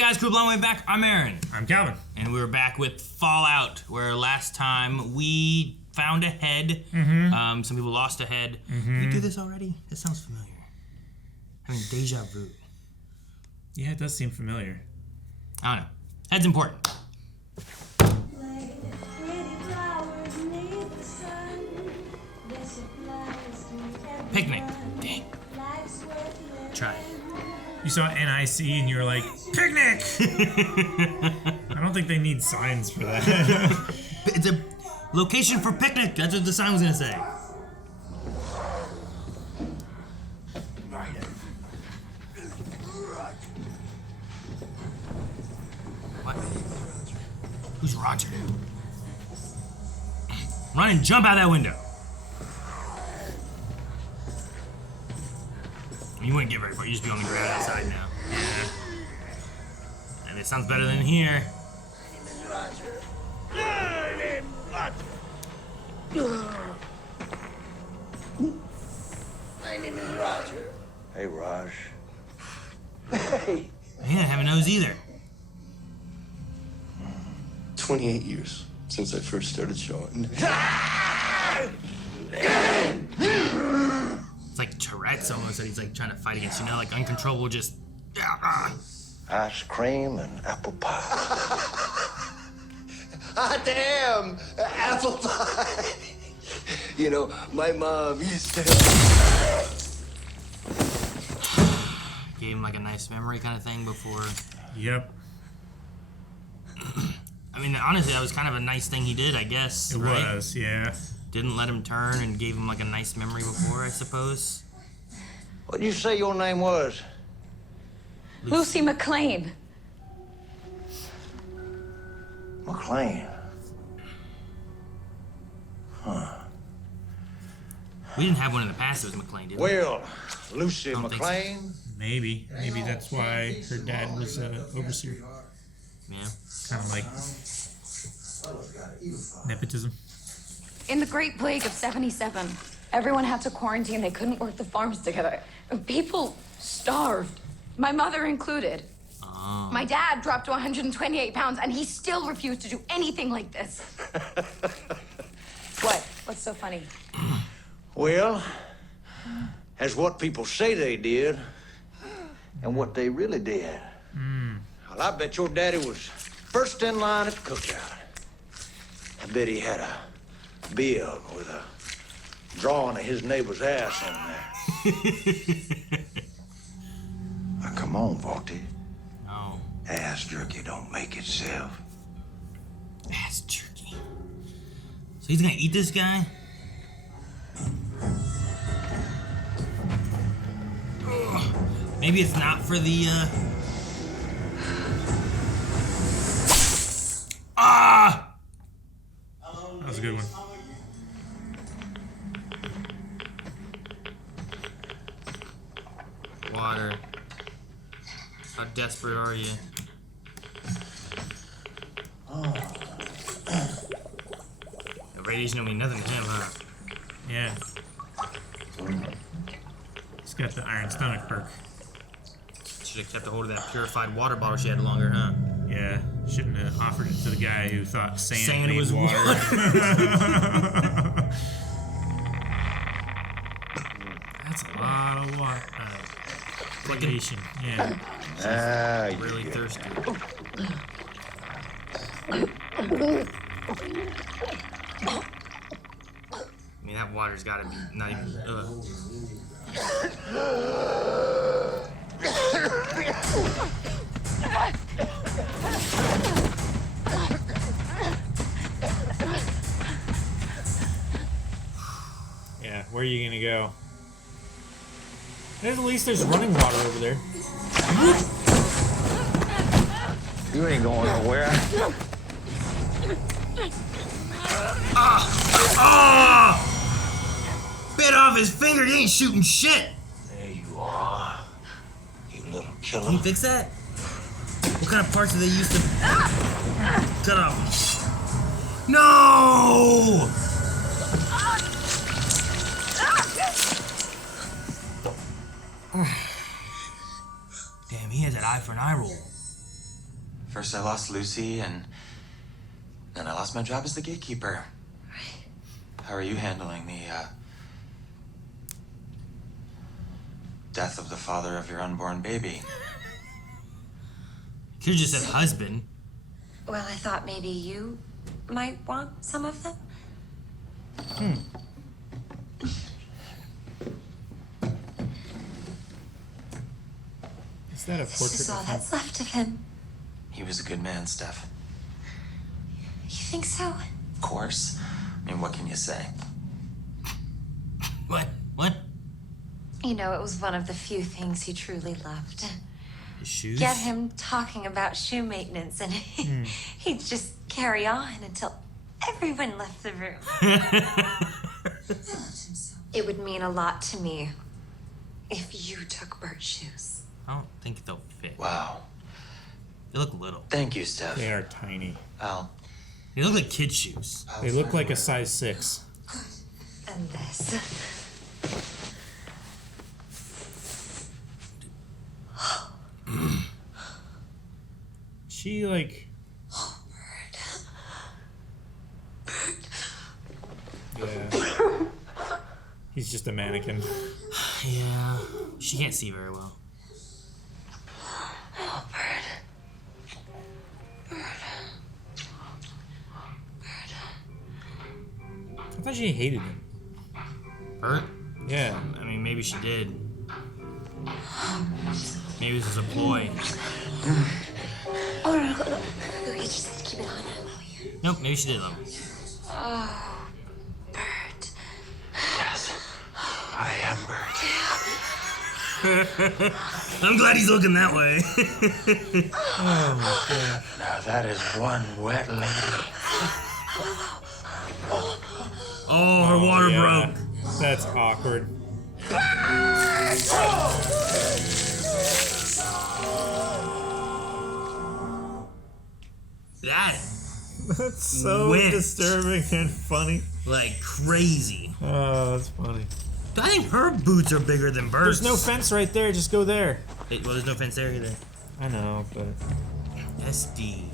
guys, Crew Blonde Way back. I'm Aaron. I'm Calvin. And we're back with Fallout, where last time we found a head. Some people lost a head. Did we do this already? This sounds familiar. Having deja vu. Yeah, it does seem familiar. I don't know. Head's important. Picnic. Dang. Try it. You saw NIC and you were like, picnic! I don't think they need signs for that. It's a location for picnic. That's what the sign was going to say. What? Who's Roger? Run and jump out that window. You wouldn't get very far. You just be on the ground outside now. Yeah. And it sounds better than here. My name is Roger. Hey, Raj. Hey. He didn't have a nose either. 28 years since I first started showing. It's like Tourette's almost that he's like trying to fight against, you know, like uncontrollable, just. Ice cream and apple pie. Hot damn! Apple pie! You know, my mom used to. Gave him like a nice memory kind of thing before. Yep. I mean, honestly, that was kind of a nice thing he did, I guess. It was, yeah. Didn't let him turn and gave him like a nice memory before, I suppose. What'd you say your name was? Lucy MacLean. MacLean. Huh. We didn't have one in the past that was MacLean, did we? Well, Lucy don't think MacLean. Maybe that's why her dad was overseer. Yeah. Kind of like nepotism. In the Great Plague of 77, everyone had to quarantine. They couldn't work the farms together. People starved, my mother included. Oh. My dad dropped to 128 pounds, and he still refused to do anything like this. What? What's so funny? Well, as what people say they did, and what they really did. Well, I bet your daddy was first in line at the cookout. I bet he had a bill with a drawing of his neighbor's ass in there. Now, come on, Volty. No. Ass jerky don't make itself. Ass jerky. So he's gonna eat this guy? Ugh. Maybe it's not for the, Ah! That was a good one. Water. How desperate are you? The radiation don't mean nothing to him, huh? Yeah. He's got the iron stomach perk. Should have kept a hold of that purified water bottle she had longer, huh? Yeah. Shouldn't have offered it to the guy who thought sand made was water. That's a lot of water. Radiation. Yeah. Really thirsty. I mean, that water's gotta be not even. Yeah, where are you gonna go? At least there's running water over there. You ain't going nowhere. Bit off his finger, he ain't shooting shit! There you are, you little killer. Can you fix that? What kind of parts do they use to cut off? No! Damn, he has an eye for an eye roll. First I lost Lucy, and then I lost my job as the gatekeeper. Right. How are you handling the, death of the father of your unborn baby? You just said husband. Well, I thought maybe you might want some of them. Is that a This portrait is all of him? that's left of him. He was a good man, Steph. You think so? Of course. I mean, what can you say? What? What? You know, it was one of the few things he truly loved. His shoes? Get him talking about shoe maintenance, and he'd just carry on until everyone left the room. It would mean a lot to me if you took Bert's shoes. I don't think they'll fit. Wow. They look little. Thank you, Steph. They are tiny. Al. They look like kid shoes. They look like a size 6. And this. She like. Yeah. He's just a mannequin. Yeah. She can't see very well. Oh, Bert. I thought she hated him. Bert? Yeah. I mean, maybe she did. Maybe this is a ploy. Oh, no. You just keep it on, will you? Nope, maybe she did love him. Oh, Bert. Yes. I am Bert. I'm glad he's looking that way. Oh my god. Now that is one wet lady. Oh, her water Yeah. broke. That's awkward. That, That's so Whipped. disturbing and funny. like, crazy. Oh, that's funny. I think her boots are bigger than Bert's. There's no fence right there. Just go there. Well, there's no fence there either. I know, but SD.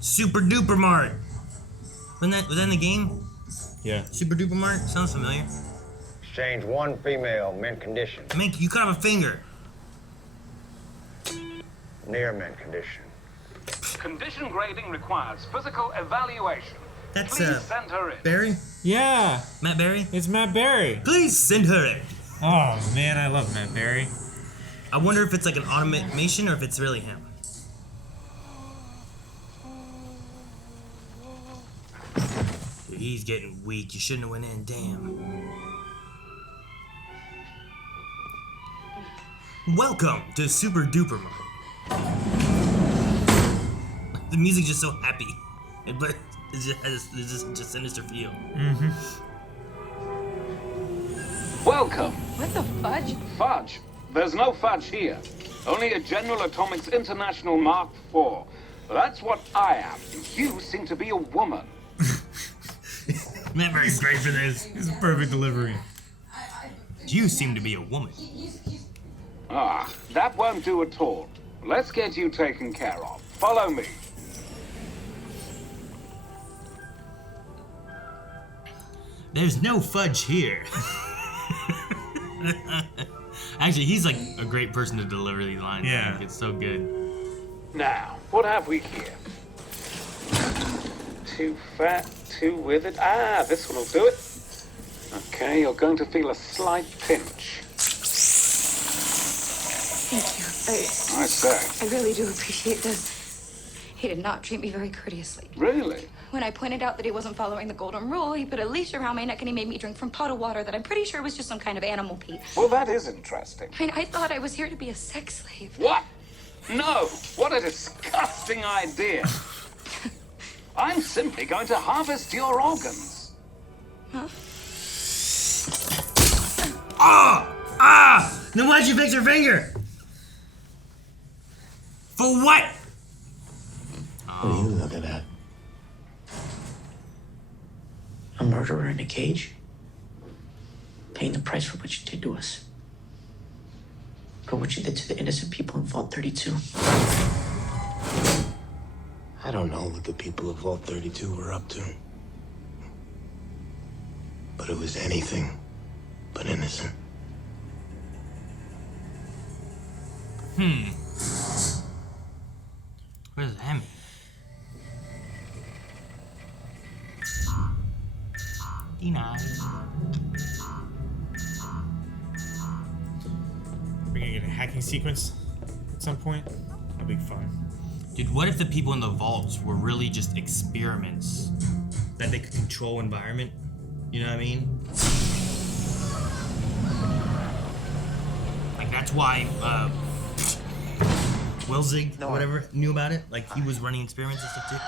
Super Duper Mart. Was that in the game? yeah. Super Duper Mart? Sounds familiar. Exchange one female, mint condition. I mean, you cut off a finger. Near mint condition. Condition grading requires physical evaluation. That's, Please send her in. Barry? Yeah. Matt Barry? It's Matt Berry. Please send her in. Oh man, I love Matt Berry. I wonder if it's like an automation or if it's really him. Dude, he's getting weak. You shouldn't have went in. Damn. Welcome to Super Duper Mart. The music's just so happy. But it just has just sinister feel. Welcome. What the fudge? Fudge. There's no fudge here. Only a General Atomics International Mark IV. That's what I am. You seem to be a woman. Matt Berry's great for this. It's a perfect delivery. You seem to be a woman. Ah, that won't do at all. Let's get you taken care of. Follow me. There's no fudge here. Actually, he's like a great person to deliver these lines. Yeah. I think it's so good. Now, what have we here? Too fat, too withered. Ah, this one will do it. Okay, you're going to feel a slight pinch. Thank you. I say. I really do appreciate this. He did not treat me very courteously. Really? When I pointed out that he wasn't following the golden rule, he put a leash around my neck and he made me drink from pot of water that I'm pretty sure was just some kind of animal pee. Well, that is interesting. I mean, I thought I was here to be a sex slave. What? No! What a disgusting idea! I'm simply going to harvest your organs. Huh? Ah! Then why'd you fix her finger? For what? What are you looking at? A murderer in a cage? Paying the price for what you did to us. For what you did to the innocent people in Vault 32. I don't know what the people of Vault 32 were up to. But it was anything but innocent. What does that mean? Denied. We're gonna get a hacking sequence at some point. That'd be fun. Dude, what if the people in the vaults were really just experiments that they could control environment? You know what I mean? Like that's why Wilzig or whatever knew about it. Like he was running experiments and stuff too.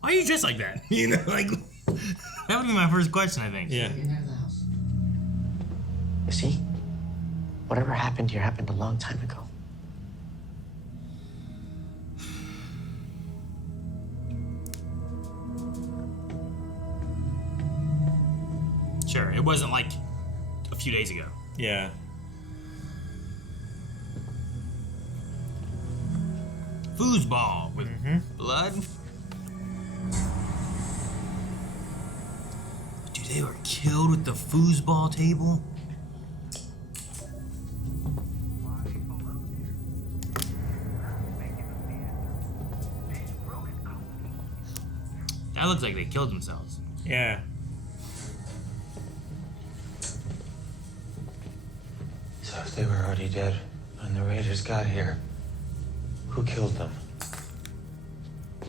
Why are you dressed like that? You know, like that would be my first question, I think. Yeah. You see? Whatever happened here happened a long time ago. Sure, it wasn't like a few days ago. Yeah. Foosball with blood. Dude, they were killed with the foosball table. That looks like they killed themselves. Yeah. So if they were already dead when the Raiders got here, who killed them?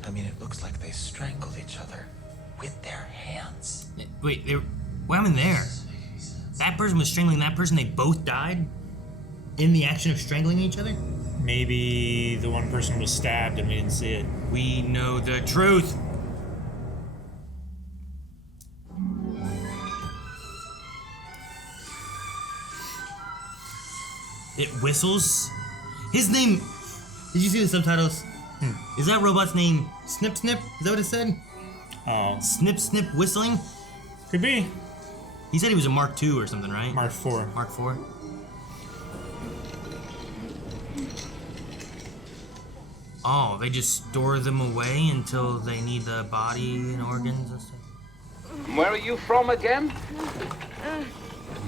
I mean, it looks like they strangled each other with their hands. Wait, what happened there? That person was strangling that person, they both died? In the action of strangling each other? Maybe the one person was stabbed and we didn't see it. We know the truth. It whistles. His name. Did you see the subtitles? Is that robot's name Snip Snip? Is that what it said? Oh. Snip Snip whistling? Could be. He said he was a Mark II or something, right? Mark IV. Mark IV. Oh, they just store them away until they need the body and organs and stuff? Where are you from again?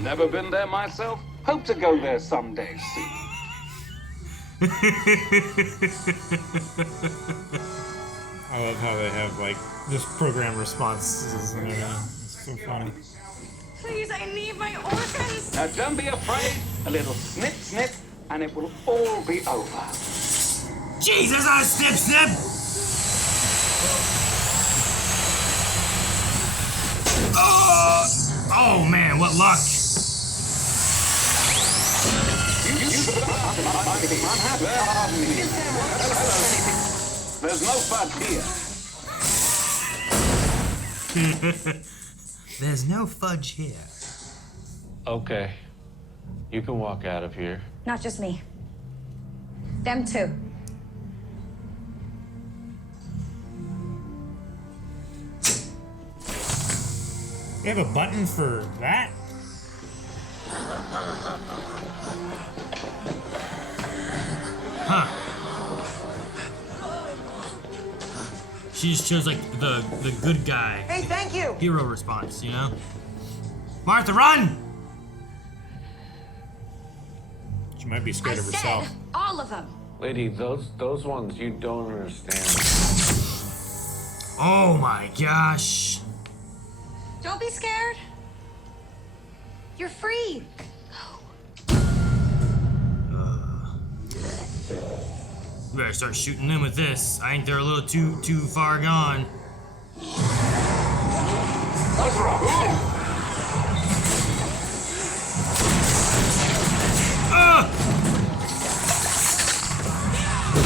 Never been there myself. Hope to go there someday soon. I love how they have like just program responses and everything. It's so funny. Please, I need my organs. Now don't be afraid. A little snip snip and it will all be over. Jesus, a snip snip! Oh man, what luck! There's no fudge here. There's no fudge here. Okay. You can walk out of here. Not just me. Them too. They have a button for that? Huh. She just chose like the good guy. Hey, thank you. Hero response, you know? Martha, run! She might be scared I of said herself. all of them. Lady, those ones you don't understand. Oh my gosh. Don't be scared. You're free. We better start shooting them with this. I think they're a little too far gone.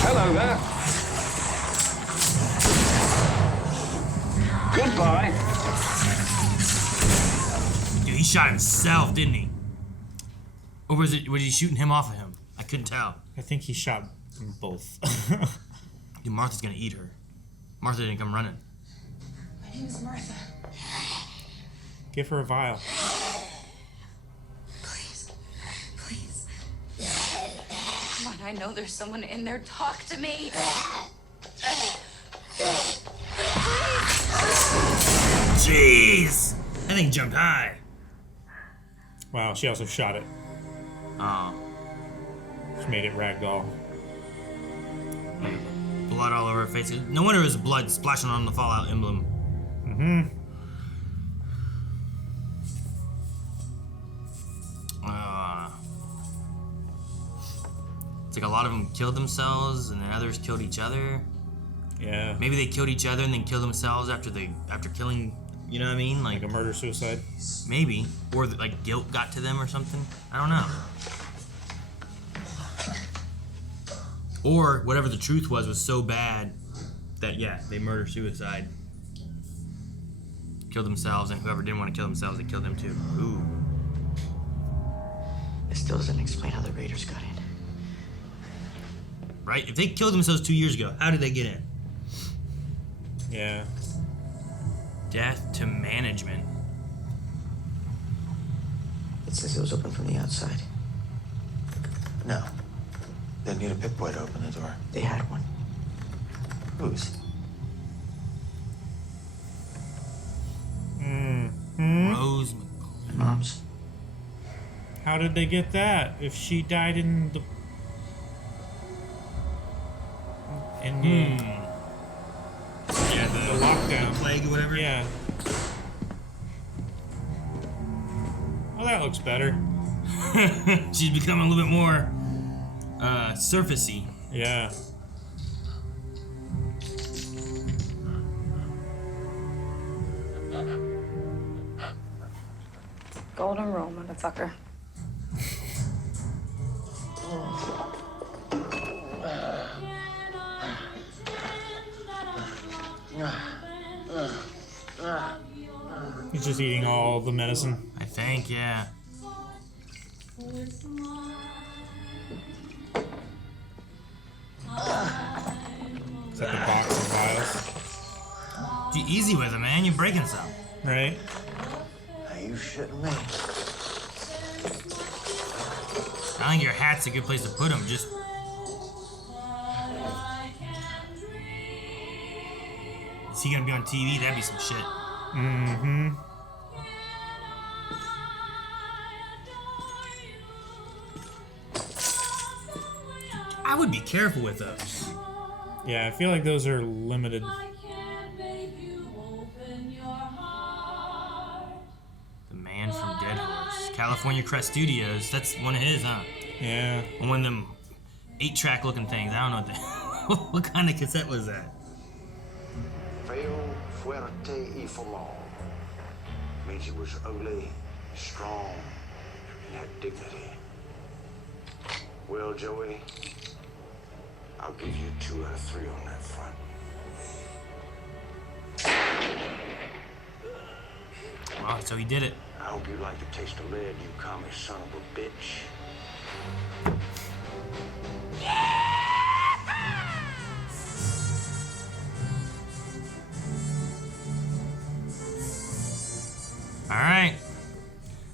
Hello there. Goodbye. Dude, he shot himself, didn't he? Or was he shooting him off of him? I couldn't tell. I think he shot them both. Dude, Martha's gonna eat her. Martha didn't come running. My name is Martha. Give her a vial. Please. Please. Come on, I know there's someone in there. Talk to me. Jeez! That thing jumped high. Wow, she also shot it. Oh. She made it ragdoll. Blood all over her face. No wonder it was blood splashing on the Fallout emblem. Mm-hmm. It's like a lot of them killed themselves, and then others killed each other. Yeah. Maybe they killed each other and then killed themselves after killing. You know what I mean? Like a murder-suicide? Maybe. Or like guilt got to them or something. I don't know. Or whatever the truth was so bad that, yeah, they murder-suicide. Killed themselves, and whoever didn't want to kill themselves, they killed them too. Ooh. It still doesn't explain how the Raiders got in. Right? If they killed themselves 2 years ago, how did they get in? Yeah. Death to management. It says it was open from the outside. No. They need a pick boy to open the door. They had one. Whose? Rose My mom's. How did they get that? If she died in the... Yeah, the lockdown. The plague or whatever? Yeah. Well, that looks better. She's becoming a little bit more surfacey. Yeah. Golden rule, motherfucker. He's just eating all the medicine. I think, yeah. Is that the box of vials? Be easy with it, man. You're breaking some. Right? Are you shitting me? I think your hat's a good place to put them. Just. Is he gonna be on TV? That'd be some shit. Mm-hmm. I would be careful with those. Yeah, I feel like those are limited. The Man from Dead Horse. California Crest Studios. That's one of his, huh? Yeah. One of them 8-track looking things. I don't know what that. What kind of cassette was that? Feo fuerte y formal. Means he was ugly, strong, and had dignity. Well, Joey, I'll give you 2 out of 3 on that front. Oh, so he did it. I hope you like the taste of lead, you commie son of a bitch. All right.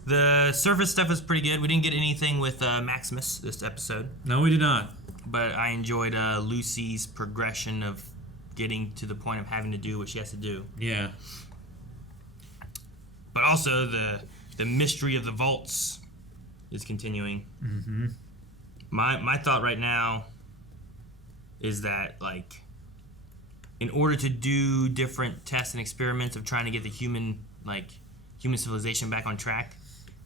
The surface stuff is pretty good. We didn't get anything with Maximus this episode. No, we did not. But I enjoyed Lucy's progression of getting to the point of having to do what she has to do. Yeah. But also the mystery of the vaults is continuing. Mm-hmm. My thought right now is that, like, in order to do different tests and experiments of trying to get the human civilization back on track,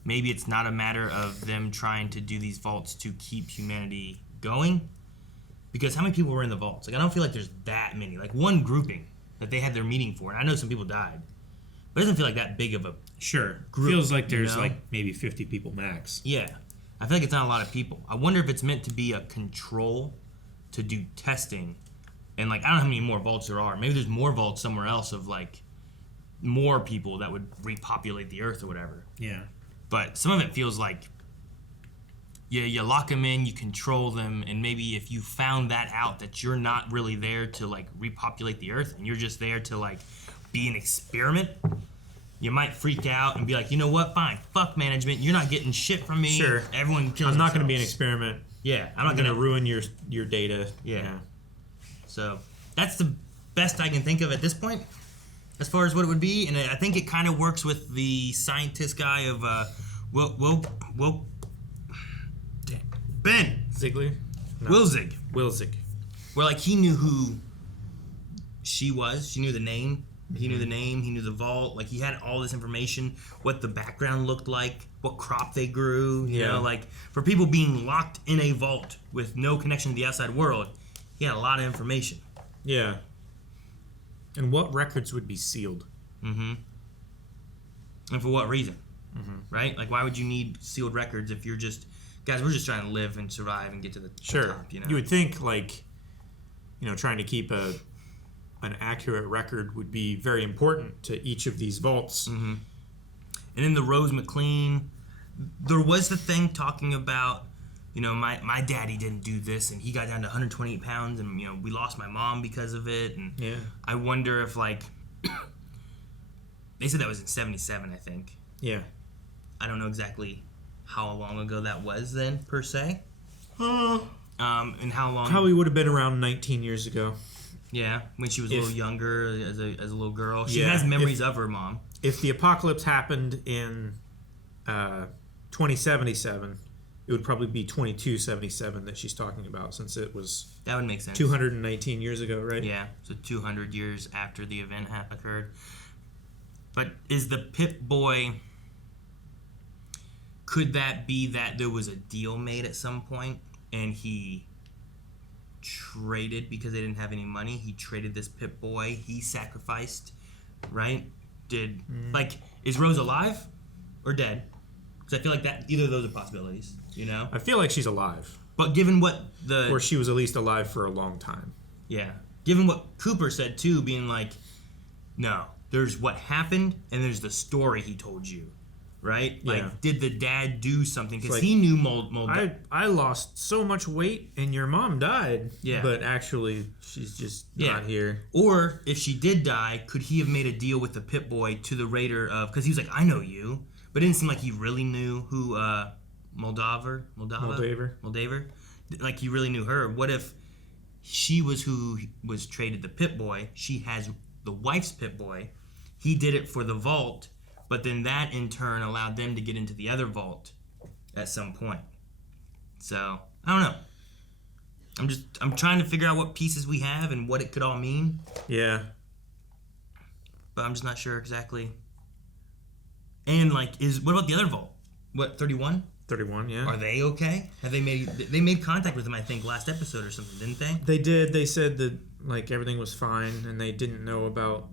maybe it's not a matter of them trying to do these vaults to keep humanity going. Because how many people were in the vaults? Like, I don't feel like there's that many. Like, one grouping that they had their meeting for, and I know some people died, but it doesn't feel like that big of a group. Feels like there's you know? like maybe 50 people max. Yeah. I feel like it's not a lot of people. I wonder if it's meant to be a control to do testing. And, like, I don't know how many more vaults there are. Maybe there's more vaults somewhere else of, like, more people that would repopulate the earth or whatever. Yeah. But some of it feels like you lock them in, you control them, and maybe if you found that out, that you're not really there to, like, repopulate the earth and you're just there to, like, be an experiment, you might freak out and be like, you know what, fine, fuck management, you're not getting shit from me. Sure. Everyone kills I'm not going to be an themselves. experiment. Yeah. I'm not going to ruin your data. Yeah. So that's the best I can think of at this point, as far as what it would be. And I think it kind of works with the scientist guy of Ben Ziegler? No. Wilzig. Where like he knew who she was. She knew the name. He knew the name. He knew the vault. Like he had all this information, what the background looked like, what crop they grew. You know, like for people being locked in a vault with no connection to the outside world, he had a lot of information. Yeah. And what records would be sealed? Mm-hmm. And for what reason? Mm-hmm. Right? Like, why would you need sealed records if you're just... Guys, we're just trying to live and survive and get to the top, you know? You would think, like, trying to keep an accurate record would be very important to each of these vaults. Mm-hmm. And in the Rose MacLean, there was the thing talking about, my daddy didn't do this, and he got down to 128 pounds, and, we lost my mom because of it. And I wonder if, like... they said that was in 77, I think. Yeah. I don't know exactly how long ago that was then, per se. And how long... Probably would have been around 19 years ago. Yeah, when she was a little younger, as a little girl. She has memories of her mom. If the apocalypse happened in 2077, it would probably be 2277 that she's talking about, since it was... That would make sense. 219 years ago, right? Yeah, so 200 years after the event occurred. But is the Pip-Boy... Could that be that there was a deal made at some point and he traded, because they didn't have any money, he traded this Pip-Boy, he sacrificed, right? Is Rose alive or dead? Because I feel like that either of those are possibilities, I feel like she's alive. But given what Or she was at least alive for a long time. Yeah. Given what Cooper said too, being like, no, there's what happened and there's the story he told you. Right? Yeah. Like, did the dad do something? Because he knew Mold. I lost so much weight and your mom died. Yeah. But actually, she's just not here. Or, if she did die, could he have made a deal with the Pip-Boy to the raider of... Because he was like, I know you. But it didn't seem like he really knew who Moldaver? Like, he really knew her. What if she was who was traded the Pip-Boy? She has the wife's Pip-Boy. He did it for the vault... But then that, in turn, allowed them to get into the other vault at some point. So, I don't know. I'm trying to figure out what pieces we have and what it could all mean. Yeah. But I'm just not sure exactly. And, what about the other vault? What, 31? 31, yeah. Are they okay? Have they made contact with them, I think, last episode or something, didn't they? They did. They said that, everything was fine and they didn't know about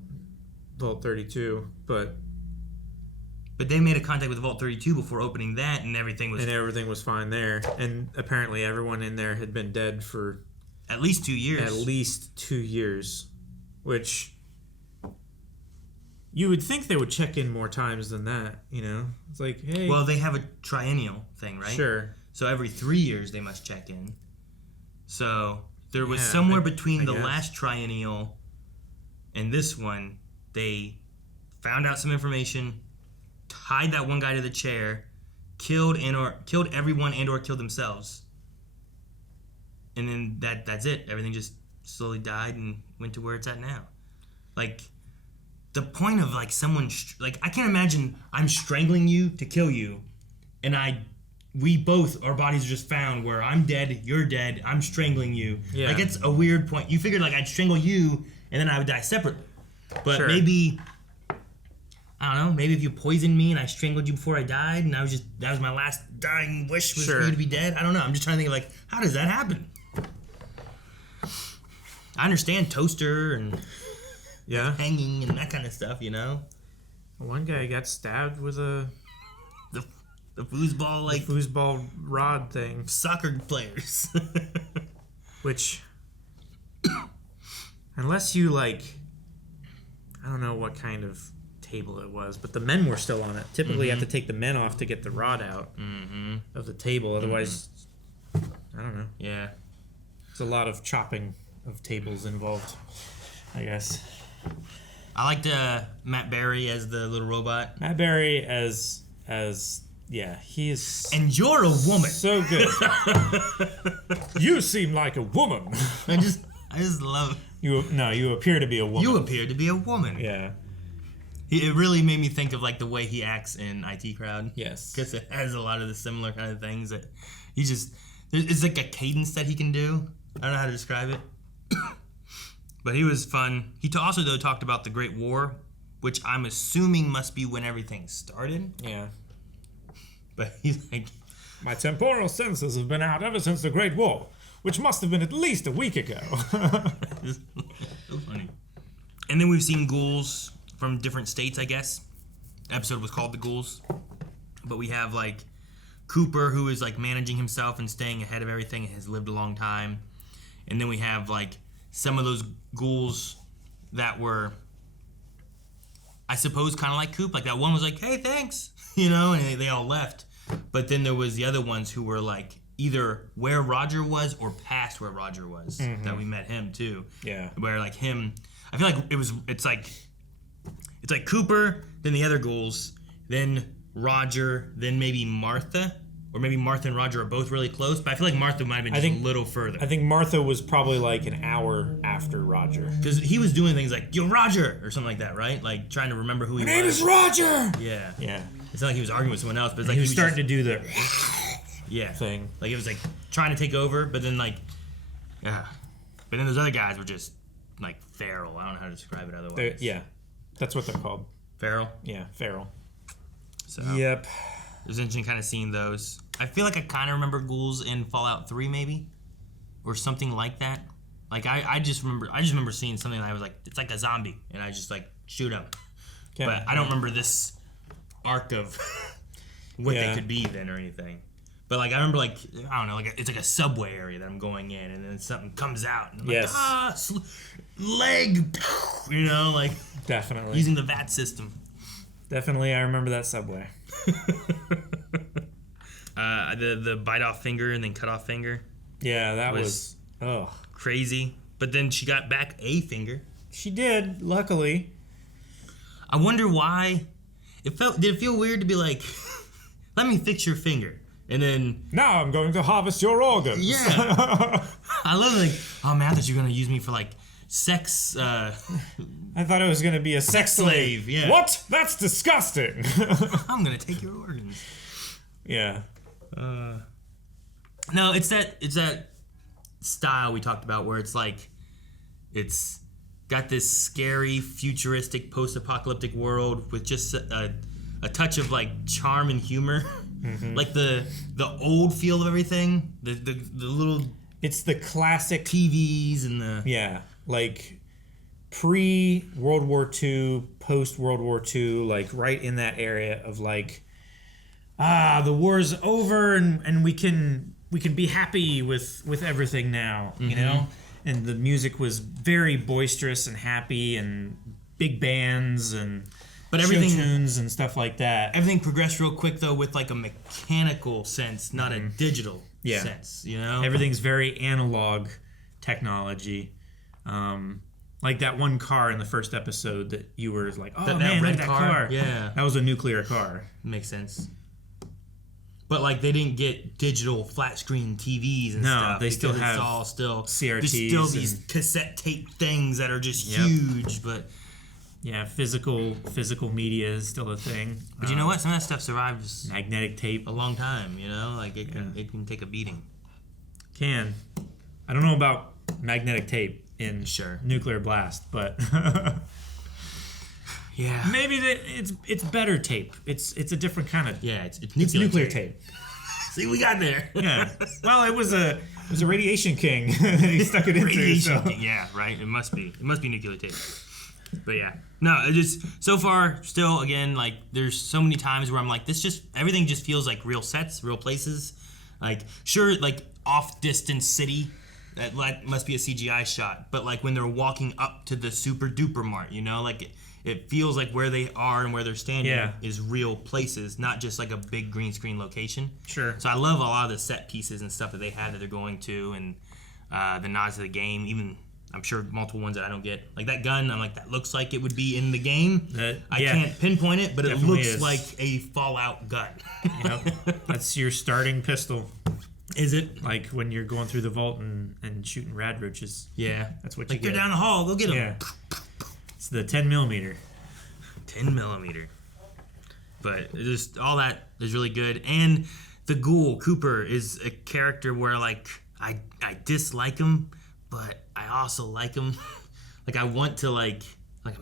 Vault 32, But they made a contact with Vault 32 before opening that, and everything was... And everything was fine there. And apparently everyone in there had been dead for... At least 2 years. At least 2 years. Which... You would think they would check in more times than that, It's like, hey... Well, they have a triennial thing, right? Sure. So every 3 years they must check in. So there was somewhere between the last triennial and this one, they found out some information... tied that one guy to the chair, killed everyone and or killed themselves, and then that's it. Everything just slowly died and went to where it's at now. Like, the point of someone I can't imagine I'm strangling you to kill you, and we both, our bodies are just found where I'm dead, you're dead, I'm strangling you. Yeah. It's a weird point. You figured I'd strangle you and then I would die separately, but maybe. I don't know, maybe if you poisoned me and I strangled you before I died and that was my last dying wish was for you to be dead. I don't know. I'm just trying to think of how does that happen? I understand toaster and hanging and that kind of stuff, One guy got stabbed with the foosball the foosball rod thing. Soccer players. Which unless you I don't know what kind of table it was, but the men were still on it. Typically, you have to take the men off to get the rod out of the table. Otherwise, I don't know. Yeah. There's a lot of chopping of tables involved, I guess. I liked Matt Berry as the little robot. Matt Berry as he is... And you're a woman. So good. You seem like a woman. I just love You appear to be a woman. You appear to be a woman. Yeah. It really made me think of like the way he acts in IT Crowd. Yes. Because it has a lot of the similar kind of things that he just... It's like a cadence that he can do. I don't know how to describe it. But he was fun. He also, though, talked about the Great War, which I'm assuming must be when everything started. Yeah. But he's like... My temporal senses have been out ever since the Great War, which must have been at least a week ago. So funny. And then we've seen ghouls from different states, I guess. Episode was called The Ghouls. But we have, like, Cooper, who is, like, managing himself and staying ahead of everything and has lived a long time. And then we have, like, some of those ghouls that were, I suppose, kind of like Coop. Like, that one was like, hey, thanks, you know, and they all left. But then there was the other ones who were, like, either where Roger was or past where Roger was. That we met him, too. Yeah. Where, like, him, I feel like it's like Cooper, then the other ghouls, then Roger, then maybe Martha. Or maybe Martha and Roger are both really close, but I feel like Martha might have been just a little further. I think Martha was probably like an hour after Roger. Because he was doing things like, yo, Roger! Or something like that, right? Like, trying to remember who he was. My name is Roger! Yeah. Yeah. It's not like he was arguing with someone else, but it's like he was starting just, to do the thing. Like, it was like trying to take over, but then like, yeah. But then those other guys were just like feral. I don't know how to describe it otherwise. Yeah. That's what they're called. Feral? Yeah, feral. So, yep. It was interesting kind of seeing those. I feel like I kind of remember ghouls in Fallout 3 maybe, or something like that. Like I just remember seeing something and I was like, it's like a zombie, and I just like shoot him. Okay. But I don't remember this arc of what they could be then or anything. But like I remember like I don't know, like it's like a subway area that I'm going in, and then something comes out, and I'm like, leg, you know, like definitely using the VAT system. Definitely, I remember that subway. The bite off finger and then cut off finger. Yeah, that was crazy. But then she got back a finger. She did, luckily. I wonder why. Did it feel weird to be like, let me fix your finger, and then now I'm going to harvest your organs. Yeah. I love like, oh man, I thought you were gonna use me for like sex. I thought it was gonna be a sex slave. Yeah. What? That's disgusting. I'm gonna take your organs. Yeah. No, it's that style we talked about where it's like, it's got this scary, futuristic, post-apocalyptic world with just a touch of like charm and humor, like the old feel of everything, the little. It's the classic TVs and the like pre-World War II, post-World War II, like right in that area of like, the war's over and we can be happy with everything now, you know? And the music was very boisterous and happy and big bands and everything, show tunes and stuff like that. Everything progressed real quick though with like a mechanical sense, not a digital sense, you know? Everything's very analog technology. Like that one car in the first episode that you were like, oh that man, red car. Yeah. That was a nuclear car. Makes sense. But like they didn't get digital flat screen TVs and stuff. They still have it's all still CRTs. There's still these cassette tape things that are just huge, but physical media is still a thing. But you know what? Some of that stuff survives magnetic tape a long time. You know, like it can take a beating. I don't know about magnetic tape in nuclear blast, but yeah, maybe it's better tape. It's a different kind of it's nuclear tape. See, we got there. Yeah. Well, it was a radiation king that he stuck it into. Radiation king. Yeah, right. It must be nuclear tape. But yeah, no, it just so far still again like there's so many times where I'm like everything just feels like real sets, real places. Like sure, like off distance city. That must be a CGI shot, but like when they're walking up to the super duper mart, you know, like it feels like where they are and where they're standing is real places, not just like a big green screen location. Sure. So I love a lot of the set pieces and stuff that they have that they're going to, and the nods to the game. Even I'm sure multiple ones that I don't get, like that gun. I'm like that looks like it would be in the game. I can't pinpoint it, but it looks like a Fallout gun. Yep. That's your starting pistol. Is it? Like when you're going through the vault and shooting rad roaches. Yeah. That's what like you get. They're down the hall. Go get them. Yeah. It's the 10mm. 10mm. But just all that is really good. And the ghoul, Cooper, is a character where, like, I dislike him, but I also like him. Like, I want to, like,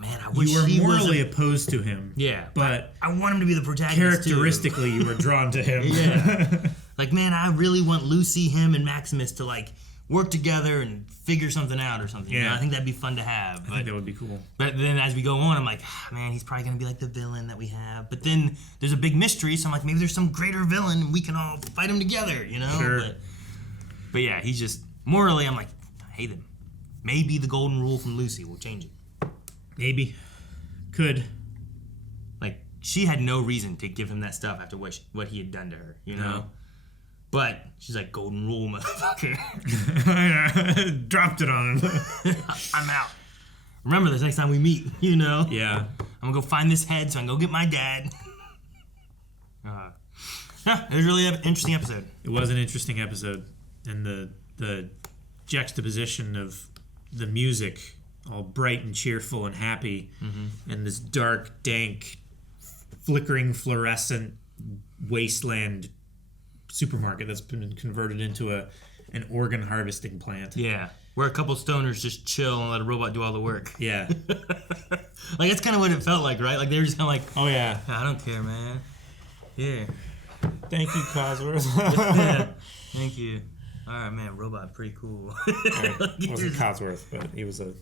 man, I wish You he were was morally opposed to him. Yeah. But I want him to be the protagonist, characteristically, you were drawn to him. Yeah. Like, man, I really want Lucy, him, and Maximus to, like, work together and figure something out or something. Yeah. You know? I think that'd be fun to have. I think that would be cool. But then as we go on, I'm like, man, he's probably going to be like the villain that we have. But then there's a big mystery, so I'm like, maybe there's some greater villain and we can all fight him together, you know? Sure. But yeah, he's just, morally, I'm like, I hate him. Maybe the golden rule from Lucy will change it. Maybe. Could. Like, she had no reason to give him that stuff after what he had done to her, you know? No. But she's like, golden rule, motherfucker. Dropped it on him. I'm out. Remember this next time we meet, you know? Yeah. I'm gonna go find this head so I can go get my dad. Yeah, it was really an interesting episode. It was an interesting episode. And the juxtaposition of the music, all bright and cheerful and happy, and this dark, dank, flickering, fluorescent wasteland supermarket that's been converted into an organ harvesting plant. Yeah, where a couple stoners just chill and let a robot do all the work. Yeah. Like, that's kind of what it felt like, right? Like, they were just kind of like, oh, yeah. I don't care, man. Yeah. Thank you, Cosworth. Yeah. Thank you. All right, man, robot, pretty cool. It wasn't Cosworth, but he was a...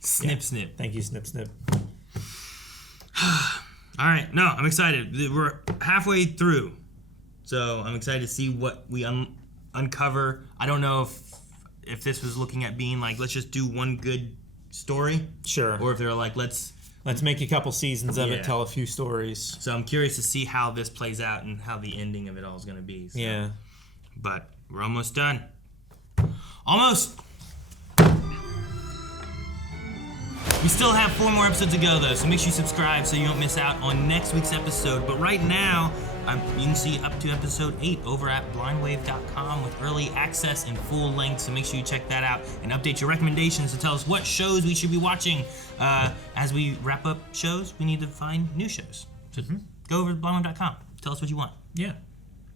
Snip, snip. Thank you, Snip, Snip. All right, no, I'm excited. We're halfway through. So I'm excited to see what we uncover. I don't know if this was looking at being like, let's just do one good story. Sure. Or if they're like, let's make a couple seasons of it, tell a few stories. So I'm curious to see how this plays out and how the ending of it all is going to be. So. Yeah. But we're almost done. Almost. We still have 4 more episodes to go, though, so make sure you subscribe so you don't miss out on next week's episode. But right now, you can see up to episode 8 over at blindwave.com with early access and full length, so make sure you check that out and update your recommendations to tell us what shows we should be watching. As we wrap up shows, we need to find new shows. So go over to blindwave.com. Tell us what you want. Yeah.